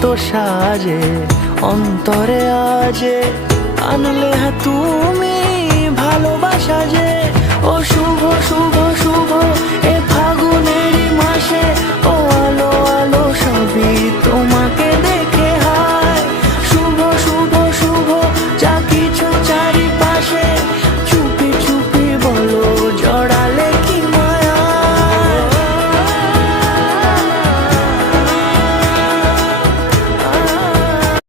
কত সাজে অন্তরে আজে আনলে হ্যাঁ তুমি ভালোবাসা যে। ও শুভ শুভ শুভ এ ফাগুনেরই মাসে, ও আলো আলো সবই তোমার।